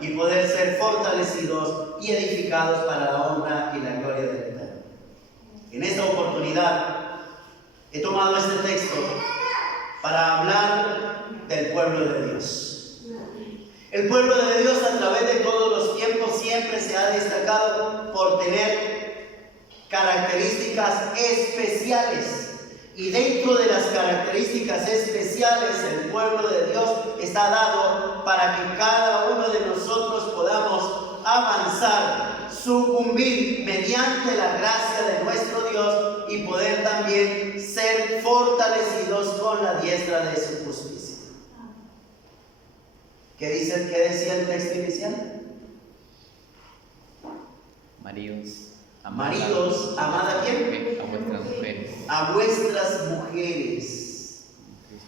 y poder ser fortalecidos y edificados para la honra y la gloria del Eterno. En esta oportunidad he tomado este texto para hablar del pueblo de Dios. El pueblo de Dios a través de todos los tiempos siempre se ha destacado por tener características especiales. Y dentro de las características especiales, el pueblo de Dios está dado para que cada uno de nosotros podamos avanzar, sucumbir mediante la gracia de nuestro Dios y poder también ser fortalecidos con la diestra de su justicia. ¿Qué decía el texto inicial? Maridos, amad ¿a quién? A vuestras mujeres. A vuestras mujeres,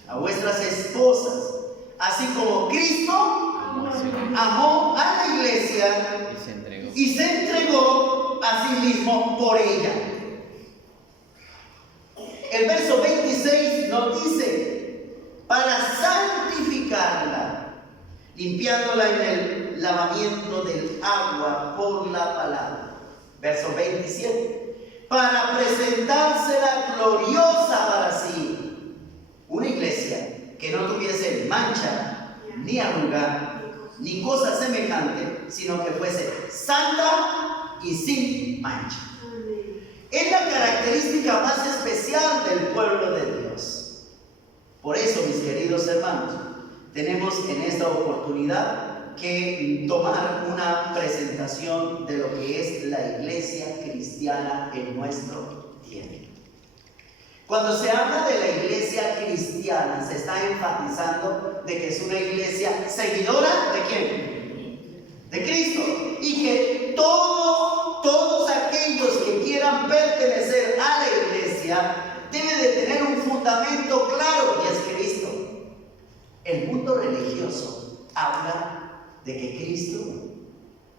a vuestras esposas, así como Cristo amó a la iglesia y se entregó a sí mismo por ella. El verso 26 nos dice: para santificarla, limpiándola en el lavamiento del agua por la palabra. Verso 27, para presentársela gloriosa para sí, una iglesia que no tuviese mancha, ni arruga, ni cosa semejante, sino que fuese santa y sin mancha. Es la característica más especial del pueblo de Dios. Por eso, mis queridos hermanos, tenemos en esta oportunidad que tomar una presentación de lo que es la iglesia cristiana en nuestro tiempo. Cuando se habla de la iglesia cristiana, se está enfatizando de que es una iglesia seguidora ¿de quién? De Cristo. Y que todos aquellos que quieran pertenecer a la iglesia deben de tener un fundamento claro, y es Cristo. El mundo religioso habla de que Cristo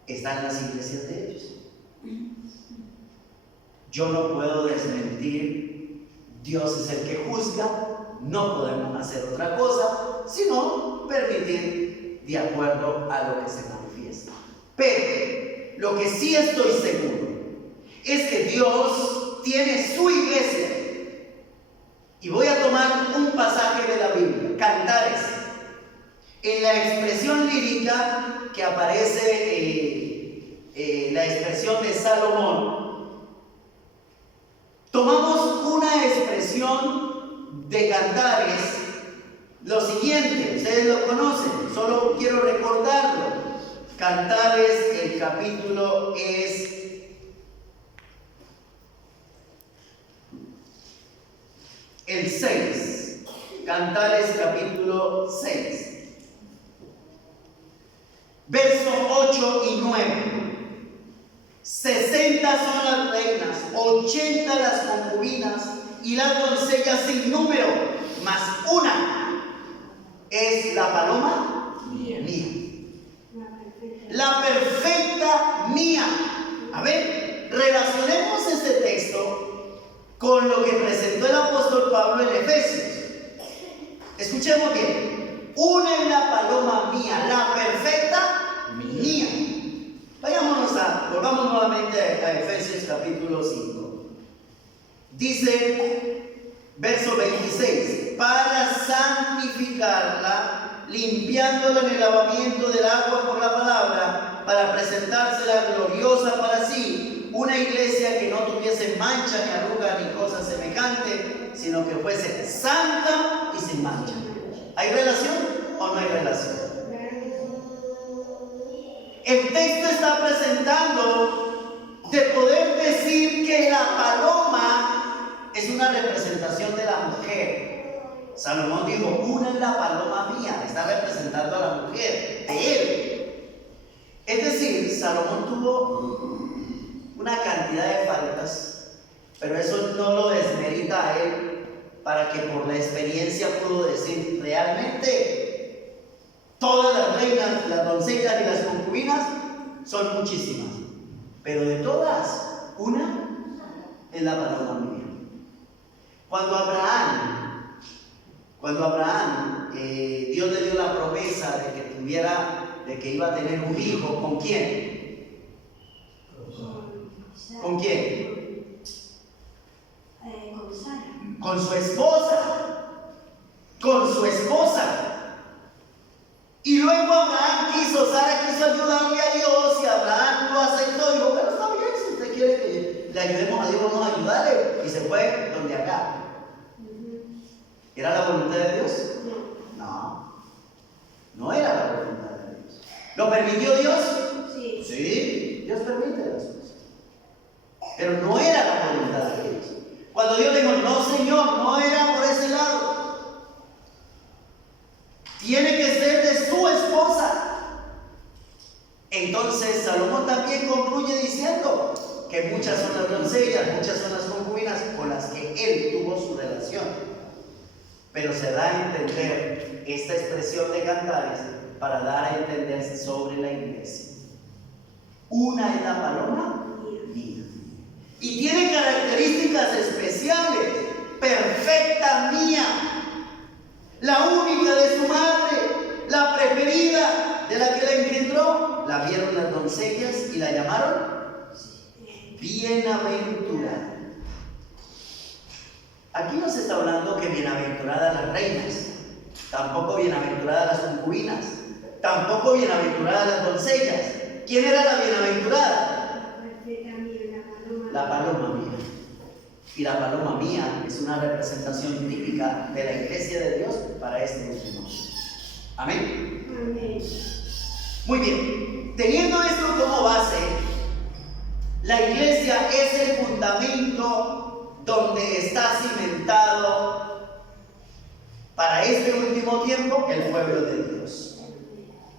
está en las iglesias de ellos. Yo no puedo desmentir, Dios es el que juzga, no podemos hacer otra cosa, sino permitir de acuerdo a lo que se manifiesta. Pero lo que sí estoy seguro es que Dios tiene su iglesia. Y voy a tomar un pasaje de la Biblia, Cantares. En la expresión lírica que aparece, la expresión de Salomón, tomamos una expresión de Cantares, lo siguiente, ustedes lo conocen, solo quiero recordarlo. Cantares, el capítulo es el 6, Cantares capítulo 6. Versos 8 y 9. 60 son las reinas, 80 las concubinas y las doncellas sin número, mas una es la paloma mía. La perfecta mía. A ver, relacionemos este texto con lo que presentó el apóstol Pablo en Efesios. Escuchemos bien. Una es la paloma mía, la perfecta mía. Volvamos nuevamente a Efesios capítulo 5. Dice, verso 26, para santificarla, limpiándola en el lavamiento del agua por la palabra, para presentársela gloriosa para sí, una iglesia que no tuviese mancha, ni arruga, ni cosa semejante, sino que fuese santa y sin mancha. ¿Hay relación o no hay relación? El texto está presentando de poder decir que la paloma es una representación de la mujer. Salomón dijo, una es la paloma mía, está representando a la mujer, de él. Es decir, Salomón tuvo una cantidad de faltas, pero eso no lo desmerita a él, para que por la experiencia pudo decir, realmente todas las reinas, las doncellas y las concubinas son muchísimas, pero de todas, una es la paloma mía. Cuando Abraham, Dios le dio la promesa de que tuviera de que iba a tener un hijo. ¿Con quién? ¿Con quién? Con Sara. Con su esposa. Con su esposa. Y luego Sara quiso ayudarle a Dios y Abraham lo aceptó. Dijo, bueno, está bien, si usted quiere que le ayudemos a Dios, vamos a ayudarle. Y se fue donde acá. ¿Era la voluntad de Dios? No. No era la voluntad de Dios. ¿Lo permitió Dios? Sí. Sí, Dios permite las cosas. Pero no era la voluntad de Dios. Cuando Dios le dijo, no Señor, no era por ese lado. Tiene que ser de su esposa. Entonces Salomón también concluye diciendo que muchas son las doncellas, muchas son las concubinas con las que él tuvo su relación. Pero se da a entender esta expresión de Cantares para dar a entender sobre la iglesia. Una es la paloma mía. Y tiene características especiales. Perfecta mía. La única de su madre. La preferida de la que la engendró. La vieron las doncellas y la llamaron bienaventurada. Aquí no se está hablando que bienaventuradas las reinas, tampoco bienaventuradas las concubinas, tampoco bienaventuradas las doncellas. ¿Quién era la bienaventurada? La paloma mía. Y la paloma mía es una representación típica de la iglesia de Dios para este último. Amén. Amén. Muy bien, teniendo esto como base, la iglesia es el fundamento donde está cimentado para este último tiempo el pueblo de Dios.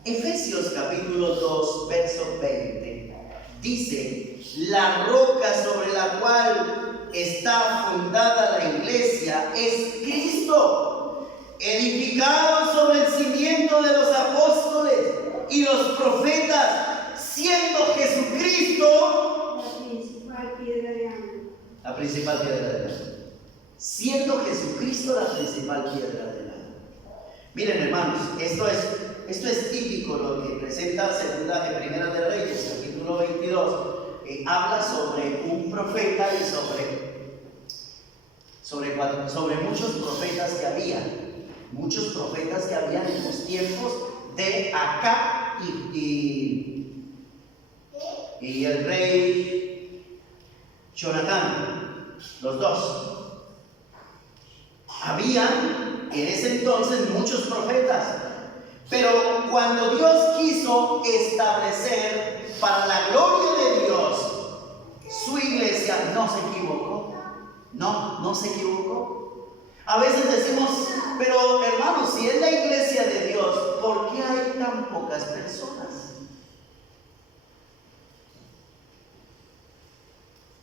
Efesios capítulo 2, verso 20, dice, la roca sobre la cual está fundada la iglesia es Cristo, edificado sobre el cimiento de los apóstoles y los profetas, siendo Jesucristo la principal piedra de la siendo Jesucristo la principal piedra de la. Miren, hermanos, esto es típico lo que presenta Primera de Reyes, capítulo 22. Habla sobre un profeta y sobre muchos profetas que había. Muchos profetas que habían en los tiempos de Acab y el rey Jonatán, los dos. Habían en ese entonces muchos profetas, pero cuando Dios quiso establecer para la gloria de Dios su iglesia, no se equivocó. No se equivocó. A veces decimos, pero hermanos, si es la iglesia de Dios, ¿por qué hay tan pocas personas?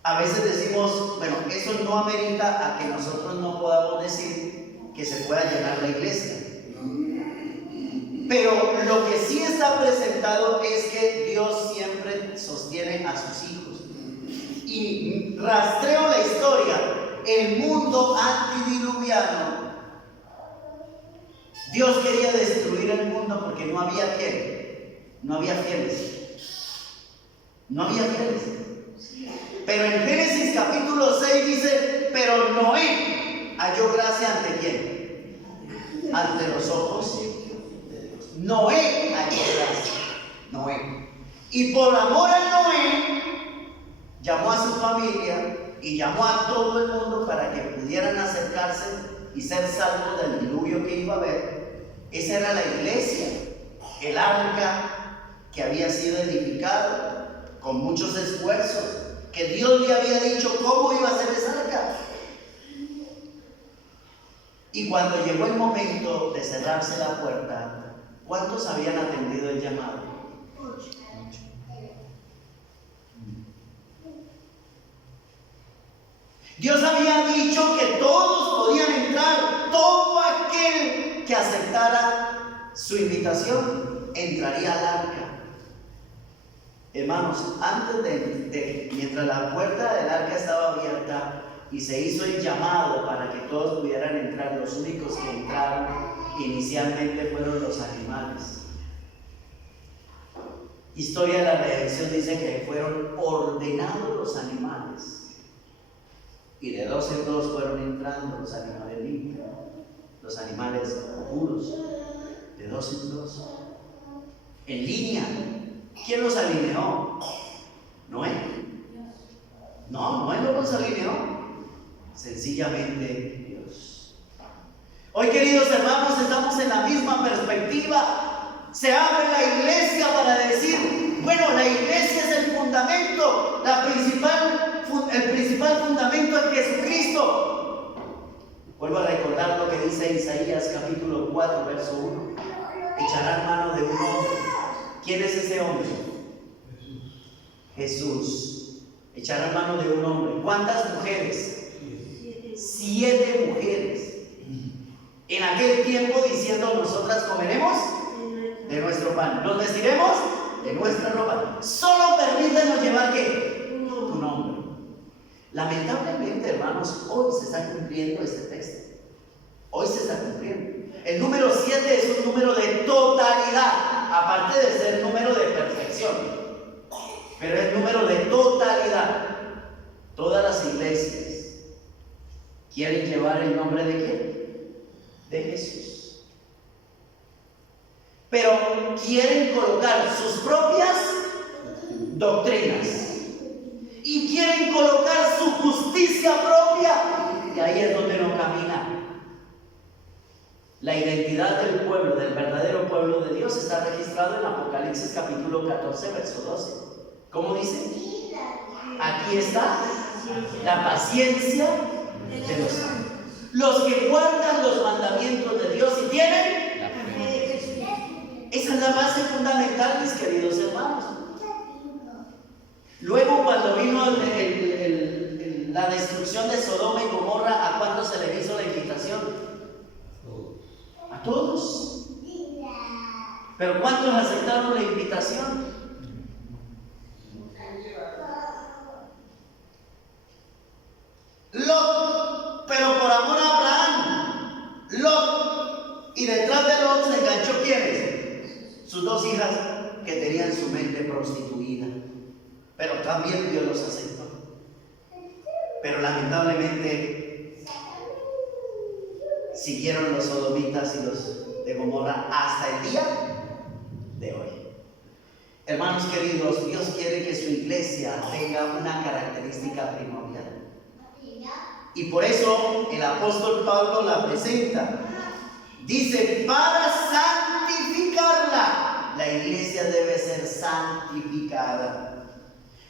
A veces decimos, bueno, eso no amerita a que nosotros no podamos decir que se pueda llenar la iglesia. Pero lo que sí está presentado es que Dios siempre sostiene a sus hijos. Y rastreo la historia, el mundo antediluviano. Dios quería destruir el mundo porque no había ¿qué? No había fieles. No había fieles. Pero en Génesis capítulo 6 dice, pero Noé halló gracia ante ¿quién? Ante los ojos de Dios. Noé halló gracia. Noé. Y por amor a Noé, llamó a su familia y llamó a todo el mundo para que pudieran acercarse y ser salvos del diluvio que iba a haber. Esa era la iglesia, el arca que había sido edificado con muchos esfuerzos, que Dios le había dicho cómo iba a ser esa arca. Y cuando llegó el momento de cerrarse la puerta, ¿cuántos habían atendido el llamado? 8. Dios había dicho que todos podían entrar, todo aquel que aceptara su invitación entraría al arca. Hermanos, mientras la puerta del arca estaba abierta y se hizo el llamado para que todos pudieran entrar, los únicos que entraron inicialmente fueron los animales. historia de la redención dice que fueron ordenados los animales. Y de dos en dos fueron entrando los animales limpios, los animales puros, de dos en dos. En línea. ¿Quién los alineó? ¿Noé? No, Noé no los alineó. Sencillamente Dios. Hoy, queridos hermanos, estamos en la misma perspectiva. Se abre la iglesia para decir, bueno, la iglesia es el fundamento, el principal fundamento es Jesucristo. Vuelvo a recordar lo que dice Isaías capítulo 4, verso 1. Echarán mano de un hombre. ¿Quién es ese hombre? Jesús. Echarán mano de un hombre. ¿Cuántas mujeres? 7 mujeres. En aquel tiempo diciendo, nosotras comeremos de nuestro pan, nos vestiremos de nuestra ropa. Solo permítanos llevar ¿qué? Tu nombre. Lamentablemente, hermanos, hoy se está cumpliendo este texto. Hoy se está cumpliendo. El número 7 es un número de totalidad, aparte de ser número de perfección, pero es número de totalidad. Todas las iglesias quieren llevar el nombre de ¿quién? De Jesús. Pero quieren colocar sus propias doctrinas y quieren colocar su justicia propia, y ahí es donde no camina. La identidad del pueblo, del verdadero pueblo de Dios, está registrado en Apocalipsis capítulo 14, verso 12. ¿Cómo dice? Aquí está la paciencia de los santos. Los que guardan los mandamientos de Dios y tienen la fe. Esa es la base fundamental, mis queridos hermanos. Luego, cuando vino la destrucción de Sodoma y Gomorra, ¿a cuántos se les hizo la invitación? A todos. Pero ¿cuántos aceptaron la invitación? Lot, pero por amor a Abraham. Lot. Y detrás de Lot se enganchó ¿quiénes? Sus 2 hijas que tenían su mente prostituida. Pero también Dios los aceptó. Pero lamentablemente siguieron los sodomitas y los de Gomorra hasta el día de hoy. Hermanos queridos, Dios quiere que su iglesia tenga una característica primordial. Y por eso el apóstol Pablo la presenta. Dice, para santificarla, la iglesia debe ser santificada.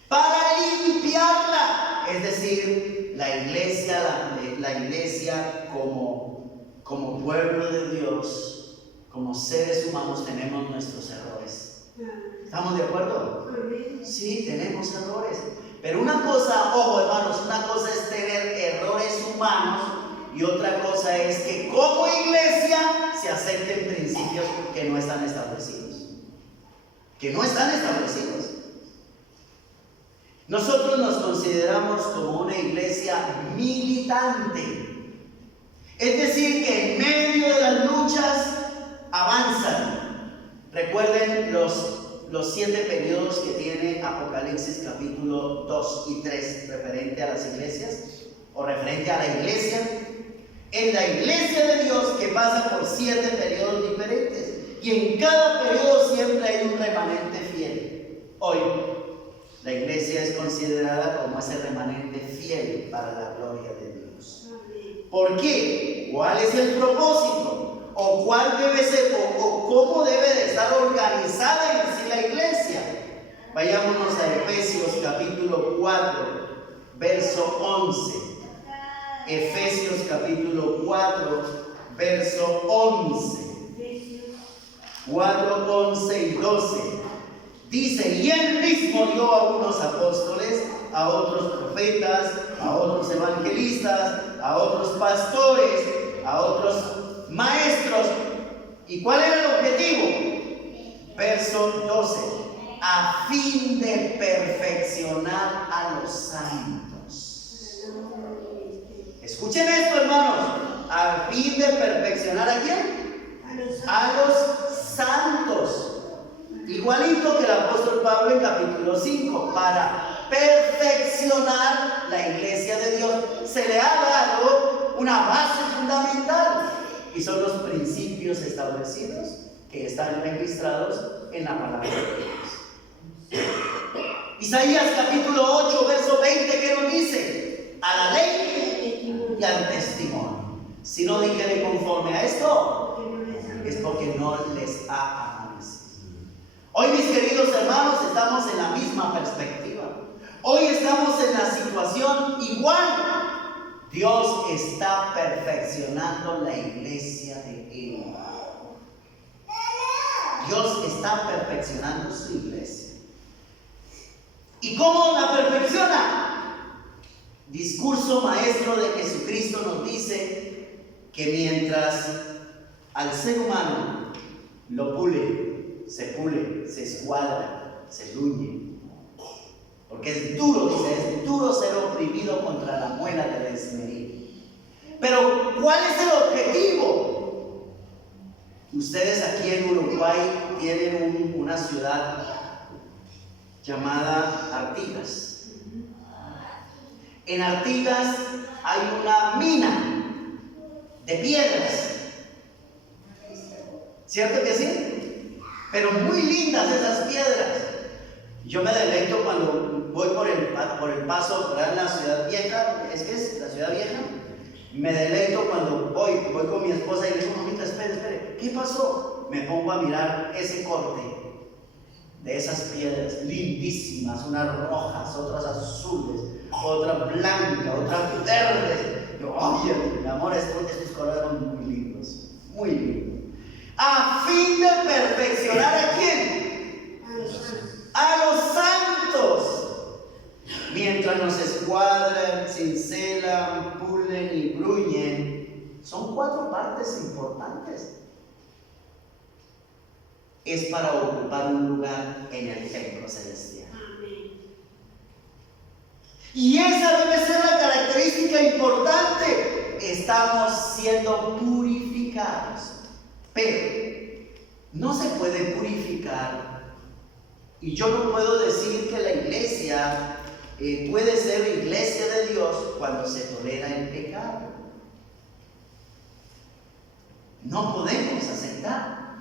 Para limpiarla, es decir, la iglesia como pueblo de Dios, como seres humanos, tenemos nuestros errores. ¿Estamos de acuerdo? Sí, tenemos errores. Pero una cosa, ojo hermanos, una cosa es tener errores humanos y otra cosa es que como iglesia se acepten principios que no están establecidos. Que no están establecidos. Nosotros nos consideramos como una iglesia militante. Es decir, que en medio de las luchas avanzan. Recuerden los 7 periodos que tiene Apocalipsis capítulo 2 y 3 referente a las iglesias o referente a la iglesia. En la iglesia de Dios que pasa por 7 periodos diferentes y en cada periodo siempre hay un remanente fiel. Hoy la iglesia es considerada como ese remanente fiel para la gloria de Dios. ¿Por qué? ¿Cuál es el propósito? ¿O cuál debe ser? ¿O cómo debe de estar organizada en sí la iglesia? Vayámonos a Efesios capítulo 4, verso 11. Efesios capítulo 4, verso 11. 4, 11 y 12. Dice, y él mismo dio a unos apóstoles, a otros profetas, a otros evangelistas, a otros pastores, a otros maestros. ¿Y cuál era el objetivo? Verso 12. A fin de perfeccionar a los santos. Escuchen esto, hermanos. A fin de perfeccionar ¿a quién? A los santos. Igualito que el apóstol Pablo en capítulo 5, para perfeccionar la iglesia de Dios. Se le ha dado una base fundamental y son los principios establecidos que están registrados en la palabra de Dios. Isaías capítulo 8, verso 20, ¿qué nos dice? A la ley y al testimonio. Si no dijere conforme a esto, es porque no les ha amanecido. Hoy, mis queridos hermanos, estamos en la misma perspectiva. Hoy estamos en la situación igual. Dios está perfeccionando la iglesia de Él. Dios está perfeccionando su iglesia. ¿Y cómo la perfecciona? Discurso maestro de Jesucristo nos dice que mientras al ser humano lo pule, se escuadra, se bruñe, porque es duro, dice, es duro ser oprimido contra la muela del esmeril. Pero ¿cuál es el objetivo? Ustedes aquí en Uruguay tienen una ciudad llamada Artigas. En Artigas hay una mina de piedras. ¿Cierto que sí? Pero muy lindas esas piedras. Yo me deleito cuando voy por el paso por la ciudad vieja. ¿Es que es la ciudad vieja? Me deleito cuando voy con mi esposa y le digo, mamita, espere, ¿qué pasó? Me pongo a mirar ese corte de esas piedras lindísimas, unas rojas, otras azules, otras blancas, otras verdes. Yo, oye, mi amor, estos colores son muy lindos, muy lindos. A fin de perfeccionar ¿a quién? A los santos. Mientras nos escuadran, cincelan, pulen y bruñen. Son 4 partes importantes. Es para ocupar un lugar en el templo celestial. Y esa debe ser la característica importante. Estamos siendo purificados. Pero no se puede purificar, y yo no puedo decir que la iglesia puede ser iglesia de Dios cuando se tolera el pecado. No podemos aceptar.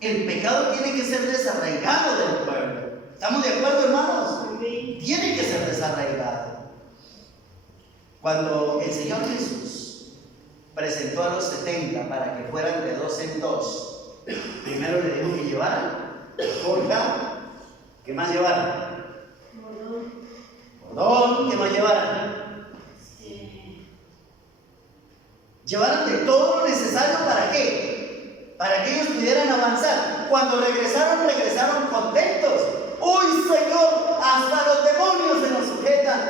El pecado tiene que ser desarraigado del pueblo. ¿Estamos de acuerdo, hermanos? Tiene que ser desarraigado. Cuando el Señor Jesús presentó a los 70 para que fueran de 2 en 2, primero le dijo que llevaran corja. ¿Qué más llevaran? Bordón. ¿Qué más llevaran? Llevaran de todo lo necesario. ¿Para qué? Para que ellos pudieran avanzar. Cuando regresaron contentos. ¡Uy, Señor! Hasta los demonios se nos sujetan.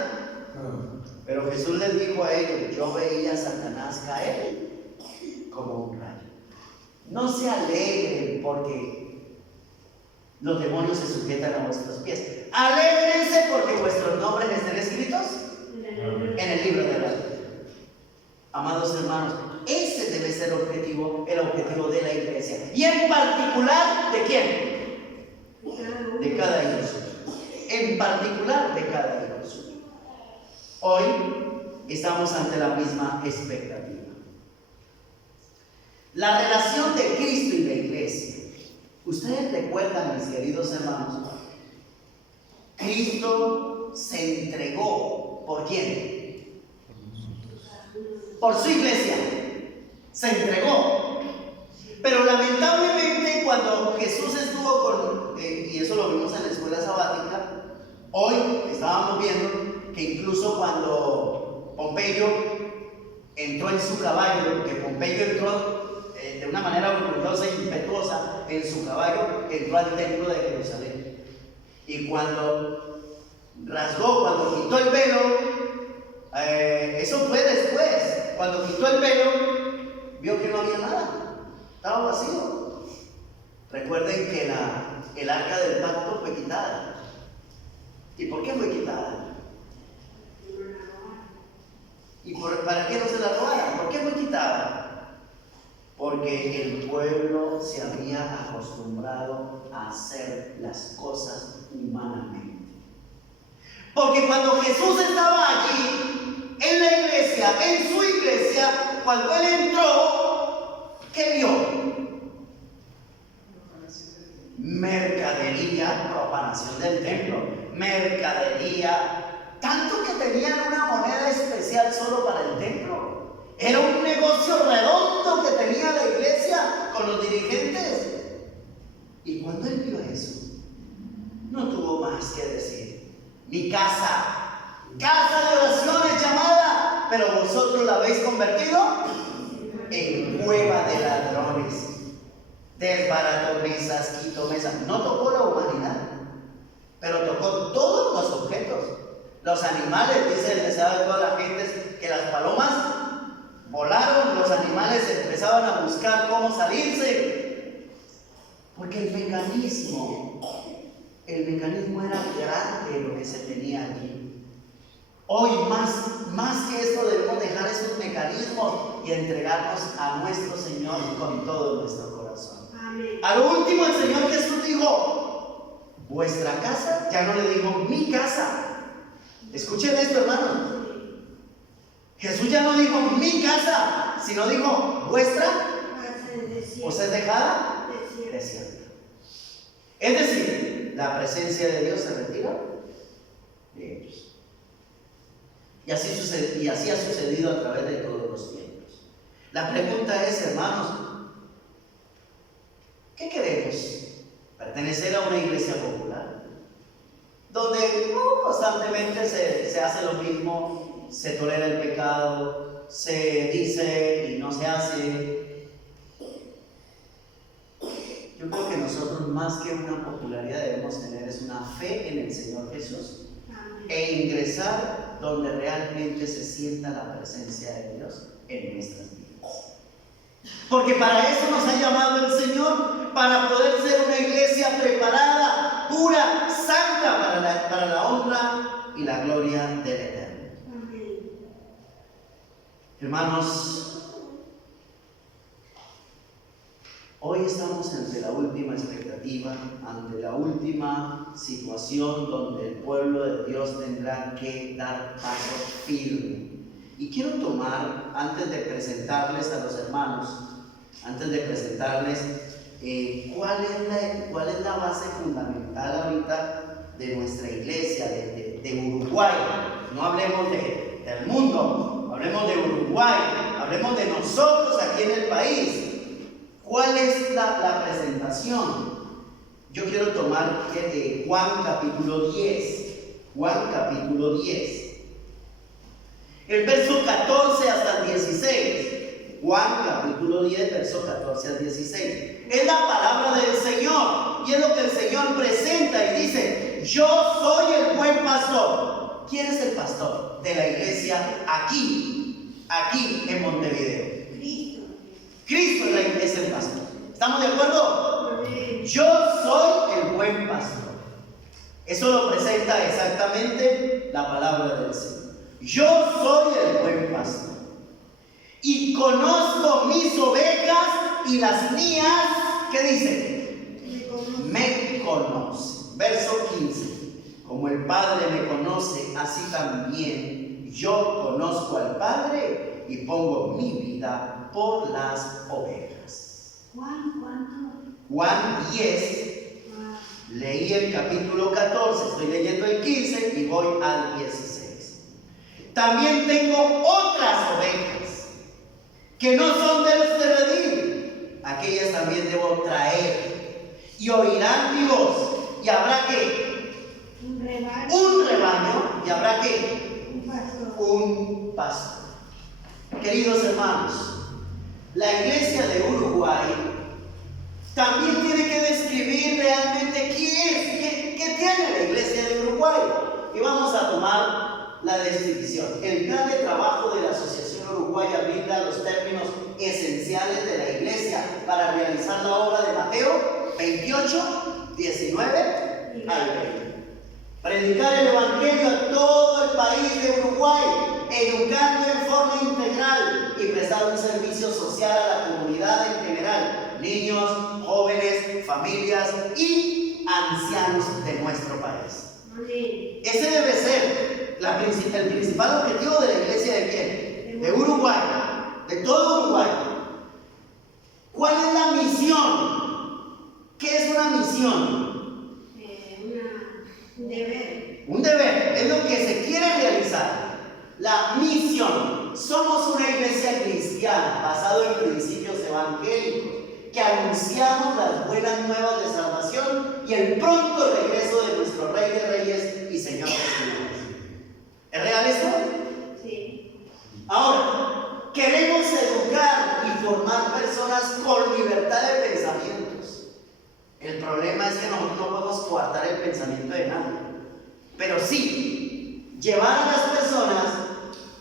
Pero Jesús les dijo a ellos, yo veía a Satanás caer como un rayo. No se alegren porque los demonios se sujetan a vuestros pies. Alégrense porque vuestros nombres estén escritos en el libro de la vida. Amados hermanos, ese debe ser el objetivo de la iglesia. Y en particular, ¿de quién? De cada hijo suyo. En particular, de cada hijo suyo. Hoy estamos ante la misma expectativa. La relación de Cristo y la iglesia. Ustedes recuerdan, mis queridos hermanos, Cristo se entregó. ¿Por quién? Por su iglesia. Se entregó. Pero lamentablemente cuando Jesús estuvo y eso lo vimos en la escuela sabática, hoy estábamos viendo que incluso cuando Pompeyo entró en su caballo, que Pompeyo entró de una manera orgullosa e impetuosa en su caballo, entró al templo de Jerusalén. Y cuando quitó el velo, eso fue después, cuando quitó el velo, vio que no había nada, estaba vacío. Recuerden que el arca del pacto fue quitada. ¿Y por qué fue quitada? ¿Y para qué no se la robaran? ¿Por qué fue quitada? porque el pueblo se había acostumbrado a hacer las cosas humanamente. Porque cuando Jesús estaba allí, en la iglesia, en su iglesia, cuando Él entró, ¿qué vio? Mercadería, profanación del templo, mercadería, tanto que tenían una moneda especial solo para el templo. Era un negocio redondo que tenía la iglesia con los dirigentes. Y cuando Él vio eso, no tuvo más que decir: mi casa, casa de oración es llamada, pero vosotros la habéis convertido en cueva de ladrones. Desbarató mesas, quitó mesas. No tocó la humanidad, pero tocó todos los objetos. Los animales, dice el deseado de todas las gentes, que las palomas volaron, los animales empezaban a buscar cómo salirse. Porque el mecanismo era grande lo que se tenía allí. Hoy más que esto debemos dejar esos mecanismos y entregarnos a nuestro Señor con todo nuestro corazón. Amén. A lo último el Señor Jesús dijo: vuestra casa, ya no le dijo mi casa. Escuchen esto, hermanos. Jesús ya no dijo mi casa, sino dijo vuestra. ¿O sea, es dejada? Desierta. Es decir, la presencia de Dios se retira de ellos. Y así ha sucedido a través de todos los tiempos. La pregunta es, hermanos, ¿qué queremos? ¿Pertenecer a una iglesia popular? Donde constantemente se hace lo mismo, se tolera el pecado, se dice y no se hace. Yo creo que nosotros, más que una popularidad, debemos tener es una fe en el Señor Jesús e ingresar donde realmente se sienta la presencia de Dios en nuestras vidas. Porque para eso nos ha llamado el Señor, para poder ser una iglesia preparada, pura, santa, para la honra y la gloria del Eterno. Hermanos, hoy estamos ante la última expectativa, ante la última situación donde el pueblo de Dios tendrá que dar paso firme. Y quiero tomar, antes de presentarles a los hermanos, cuál es la base fundamental ahorita de nuestra iglesia, de Uruguay. No hablemos del mundo, hablemos de Uruguay, hablemos de nosotros aquí en el país. ¿Cuál es la presentación? Yo quiero tomar Juan capítulo 10. Juan capítulo 10. El verso 14 hasta el 16. Juan capítulo 10, verso 14 al 16. Es la palabra del Señor. Y es lo que el Señor presenta y dice: yo soy el buen pastor. ¿Quién es el pastor de la iglesia aquí en Montevideo? Cristo es el pastor. ¿Estamos de acuerdo? Yo soy el buen pastor. Eso lo presenta exactamente la palabra del Señor. Yo soy el buen pastor. Y conozco mis ovejas y las mías, ¿qué dice? Me conocen. Verso 15. Como el Padre me conoce, así también yo conozco al Padre y pongo mi vida por las ovejas. Juan 10, leí el capítulo 14, estoy leyendo el 15 y voy al 16. También tengo otras ovejas que no son de este redil, aquellas también debo traer, y oirán mi voz, y habrá que un rebaño, y habrá que un pastor. Queridos hermanos, la iglesia de Uruguay también tiene que describir realmente qué tiene la iglesia de Uruguay. Y vamos a tomar la descripción. El plan de trabajo de la Asociación Uruguaya brinda los términos esenciales de la iglesia para realizar la obra de Mateo 28, 19 al 20. Predicar el evangelio a todo el país de Uruguay, educando en forma integral y prestar un servicio social a la comunidad en general, niños, jóvenes, familias y ancianos de nuestro país. Amén. Ese debe ser el principal objetivo de la iglesia de quién? De Uruguay, de todo Uruguay. ¿Cuál es la misión? ¿Qué es una misión? Un deber. Un deber, es lo que se quiere realizar. La misión. Somos una iglesia cristiana basada en principios evangélicos que anunciamos las buenas nuevas de salvación y el pronto regreso de nuestro Rey de Reyes y Señor de Señores. ¿Es real esto? Sí. Ahora, queremos educar y formar personas con libertad de pensamientos. El problema es que nosotros no podemos coartar el pensamiento de nadie, pero sí llevar a las personas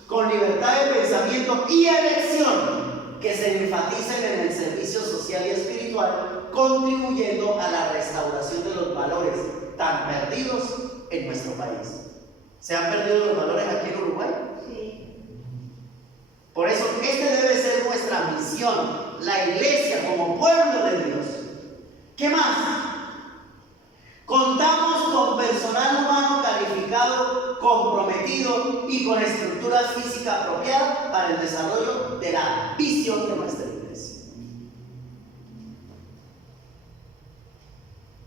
con libertad de pensamiento y elección que se enfaticen en el servicio social y espiritual, contribuyendo a la restauración de los valores tan perdidos en nuestro país. ¿Se han perdido los valores aquí en Uruguay? Sí. Por eso, esta debe ser nuestra misión, la iglesia como pueblo de Dios. ¿Qué más? Contamos con personal humano calificado, comprometido y con estructura física apropiada para el desarrollo de la visión de nuestra iglesia.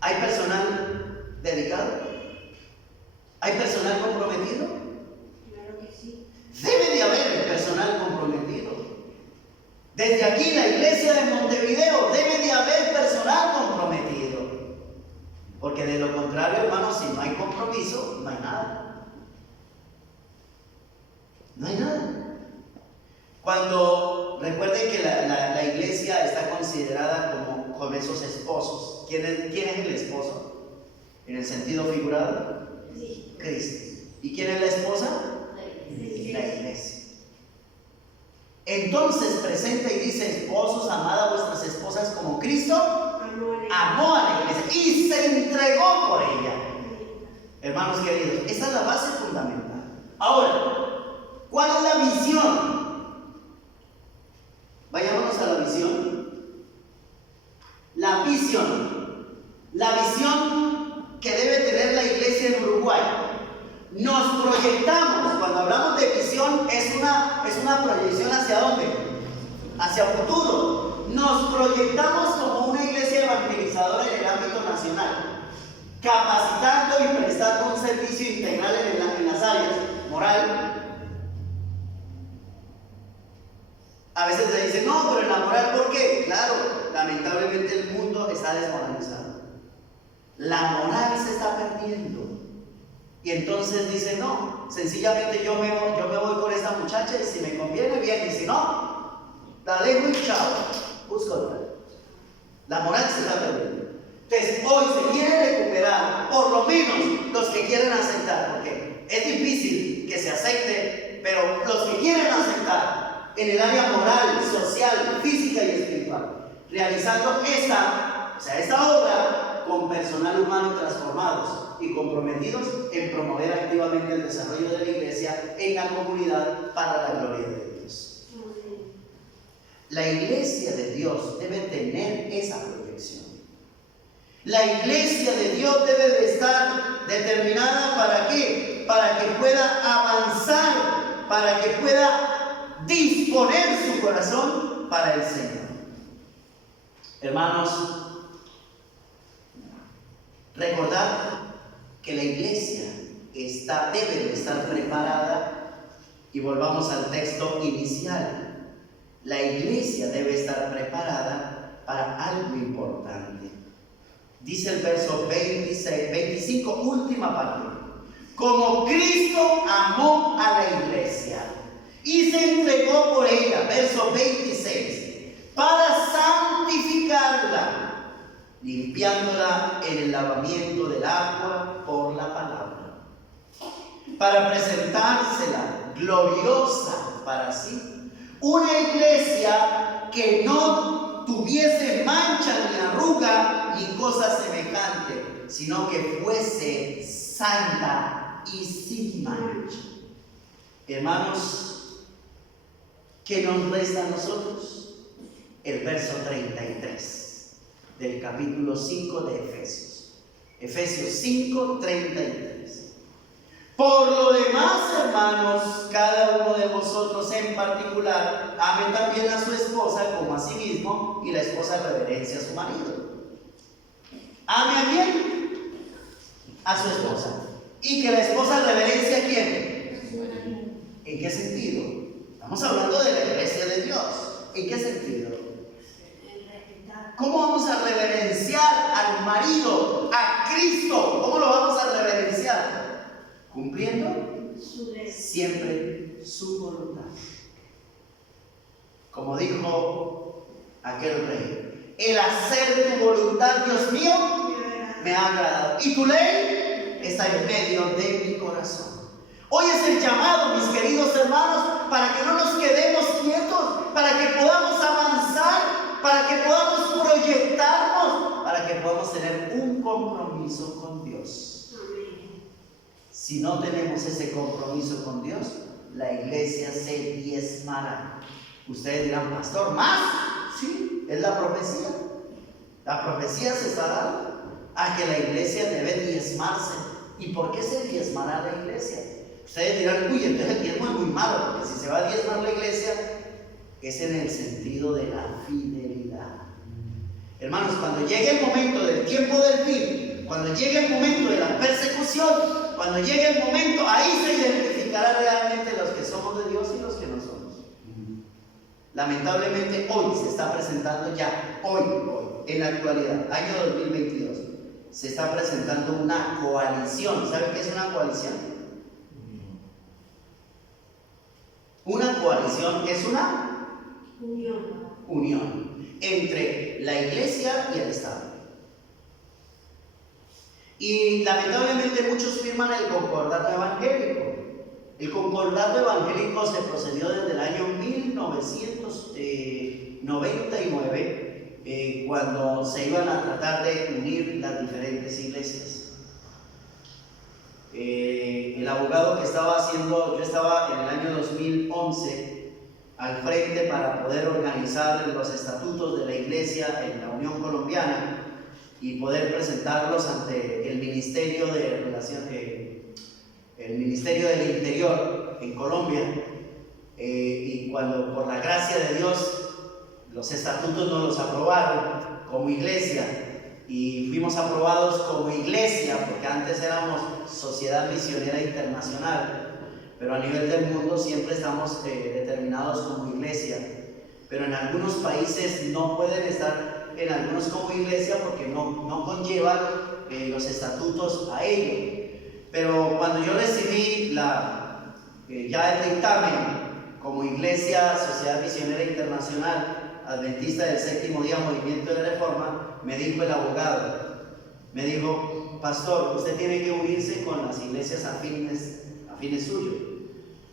¿Hay personal dedicado? ¿Hay personal comprometido? Claro que sí. Debe de haber el personal comprometido. Desde aquí, la iglesia de Montevideo, debe de haber personal comprometido. Porque de lo contrario, hermanos, si no hay compromiso, no hay nada. No hay nada. Cuando recuerden que la iglesia está considerada como esos esposos. ¿Quién es el esposo? En el sentido figurado, Sí. Cristo. ¿Y quién es la esposa? La iglesia. Entonces presenta y dice: esposos, amad a vuestras esposas como Cristo amó a la iglesia y se entregó por ella. Hermanos queridos, esta es la base fundamental. Ahora, ¿cuál es la visión? Vayámonos a la visión. La visión. La visión que debe tener la iglesia en Uruguay. Nos proyectamos, cuando hablamos de visión, es una proyección ¿hacia dónde? Hacia futuro. Nos proyectamos como una iglesia evangelizadora en el ámbito nacional, capacitando y prestando un servicio integral en las áreas moral. A veces se dice, no, pero en la moral, ¿por qué? Claro, lamentablemente el mundo está desmoralizado. La moral se está perdiendo. Y entonces dice, no, sencillamente yo me voy con esta muchacha y si me conviene, bien, y si no, la dejo y chao, busco otra. La moral se está perdiendo. Entonces, hoy se quiere recuperar, por lo menos los que quieren aceptar, porque es difícil que se acepte, pero los que quieren aceptar en el área moral, social, física y espiritual, realizando esta obra con personal humano transformados y comprometidos en promover activamente el desarrollo de la iglesia en la comunidad para la gloria de Dios. La iglesia de Dios debe tener esa proyección. La iglesia de Dios debe de estar determinada ¿para qué? Para que pueda avanzar, para que pueda disponer su corazón para el Señor. Hermanos, recordad que la iglesia debe de estar preparada, y volvamos al texto inicial. La iglesia debe estar preparada para algo importante. Dice el verso 25, última parte. Como Cristo amó a la iglesia y se entregó por ella, verso 26, para santificarla, limpiándola en el lavamiento del agua por la palabra, para presentársela gloriosa para sí, una iglesia que no tuviese mancha ni arruga ni cosa semejante, sino que fuese santa y sin mancha. Hermanos, ¿Qué nos resta a nosotros? El verso 33 del capítulo 5 de Efesios. Efesios 5, 33. Por lo demás, hermanos, cada uno de vosotros en particular ame también a su esposa como a sí mismo, y la esposa reverencia a su marido. ¿Ame a quién? A su esposa. ¿Y que la esposa reverencia a quién? ¿En qué sentido? Estamos hablando de la iglesia de Dios. ¿En qué sentido? ¿Cómo vamos a reverenciar al marido, a Cristo? ¿Cómo lo vamos a reverenciar? Cumpliendo siempre su voluntad. Como dijo aquel rey, el hacer tu voluntad, Dios mío, me ha agradado. Y tu ley está en medio de mi corazón. Hoy es el llamado, mis queridos hermanos, para que no nos quedemos quietos, para que podamos avanzar, para que podamos proyectarnos, para que podamos tener un compromiso con Dios. Si no tenemos ese compromiso con Dios, la iglesia se diezmará. Ustedes dirán, pastor, ¿más? Sí, es la profecía. La profecía se está dando a que la iglesia debe diezmarse. ¿Y por qué se diezmará la iglesia? Ustedes dirán, uy, entonces el diezmo es muy malo, porque si se va a diezmar la iglesia, es en el sentido de la fidelidad. Hermanos, cuando llegue el momento del tiempo del fin, cuando llegue el momento de la persecución, cuando llegue el momento, ahí se identificará realmente los que somos de Dios y los que no somos. Lamentablemente hoy se está presentando ya, hoy, en la actualidad, año 2022, se está presentando una coalición. ¿Saben qué es una coalición? Una coalición es una unión entre la iglesia y el Estado. Y lamentablemente muchos firman el concordato evangélico. El concordato evangélico se procedió desde el año 1999, cuando se iban a tratar de unir las diferentes iglesias. El abogado que estaba haciendo, yo estaba en el año 2011 al frente para poder organizar los estatutos de la iglesia en la Unión Colombiana y poder presentarlos ante el Ministerio de el Ministerio del Interior en Colombia. Y cuando por la gracia de Dios los estatutos nos los aprobaron como iglesia, y fuimos aprobados como iglesia, porque antes éramos Sociedad Misionera Internacional, pero a nivel del mundo siempre estamos determinados como iglesia. Pero en algunos países no pueden estar en algunos como iglesia porque no conllevan los estatutos a ello. Pero cuando yo recibí ya el dictamen como iglesia, Sociedad Misionera Internacional, Adventista del Séptimo Día, Movimiento de Reforma, me dijo el abogado, me dijo, pastor, usted tiene que unirse con las iglesias afines suyos.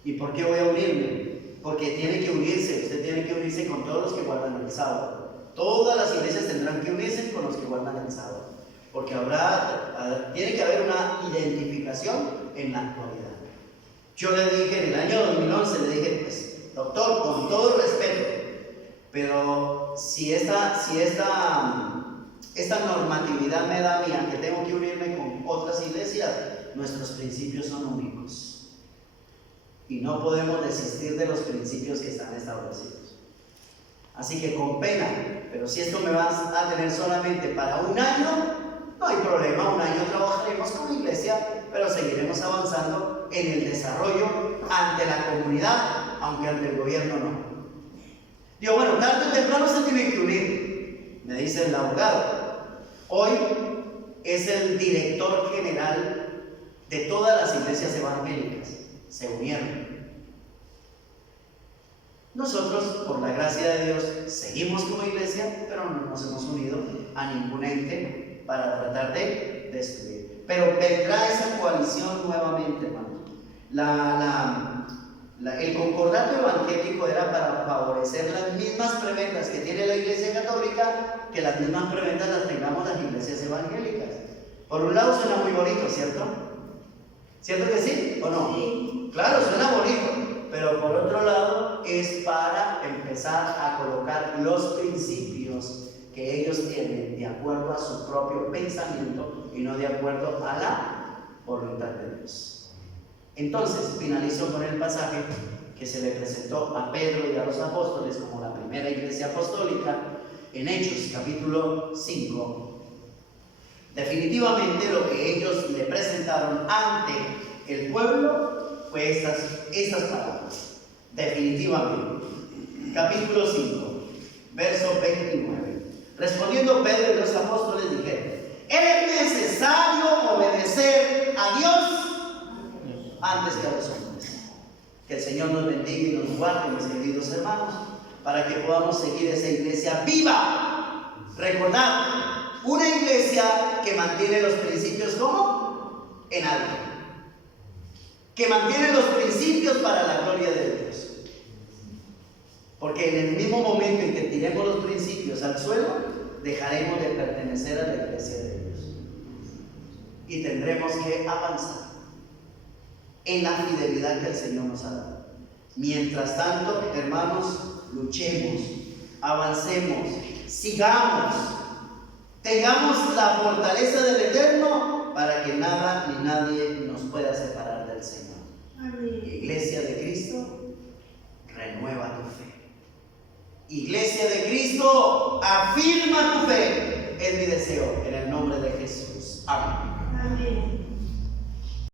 ¿Y por qué voy a unirme? Porque tiene que unirse, usted tiene que unirse con todos los que guardan el sábado. Todas las iglesias tendrán que unirse con los que guardan el sábado, porque tiene que haber una identificación en la actualidad. Yo le dije, en el año 2011, le dije, pues, doctor, con todo respeto, pero si esta normatividad me da a mí a que tengo que unirme con otras iglesias, nuestros principios son únicos y no podemos desistir de los principios que están establecidos. Así que con pena, pero si esto me va a tener solamente para un año, no hay problema, un año trabajaremos como iglesia, pero seguiremos avanzando en el desarrollo ante la comunidad, aunque ante el gobierno no. Digo, bueno, tarde o temprano se tienen que unir, me dice el abogado. Hoy es el director general de todas las iglesias evangélicas, se unieron. Nosotros, por la gracia de Dios, seguimos como iglesia, pero no nos hemos unido a ningún ente para tratar de destruir. Pero vendrá esa coalición nuevamente, hermano. El concordato evangélico era para favorecer las mismas prebendas que tiene la iglesia católica, que las mismas prebendas las tengamos las iglesias evangélicas. Por un lado suena muy bonito, ¿cierto? ¿Cierto que sí o no? Sí. Claro, suena bonito, pero por otro lado es para empezar a colocar los principios que ellos tienen de acuerdo a su propio pensamiento y no de acuerdo a la voluntad de Dios. Entonces, finalizo con el pasaje que se le presentó a Pedro y a los apóstoles como la primera iglesia apostólica en Hechos capítulo 5. Definitivamente lo que ellos le presentaron ante el pueblo fue estas palabras. Definitivamente. Capítulo 5, verso 29. Respondiendo Pedro y los apóstoles dijeron: es necesario obedecer a Dios antes que a los hombres. Que el Señor nos bendiga y nos guarde, mis queridos hermanos, para que podamos seguir esa iglesia viva. Recordad, una iglesia que mantiene los principios ¿cómo? En alto. Que mantiene los principios para la gloria de Dios. Porque en el mismo momento en que tiremos los principios al suelo, dejaremos de pertenecer a la iglesia de Dios. Y tendremos que avanzar en la fidelidad que el Señor nos ha dado. Mientras tanto, hermanos, luchemos, avancemos, sigamos, tengamos la fortaleza del Eterno para que nada ni nadie nos pueda separar del Señor. Amén. Iglesia de Cristo, renueva tu fe. Iglesia de Cristo, afirma tu fe. Es mi deseo en el nombre de Jesús. Amén. Amén.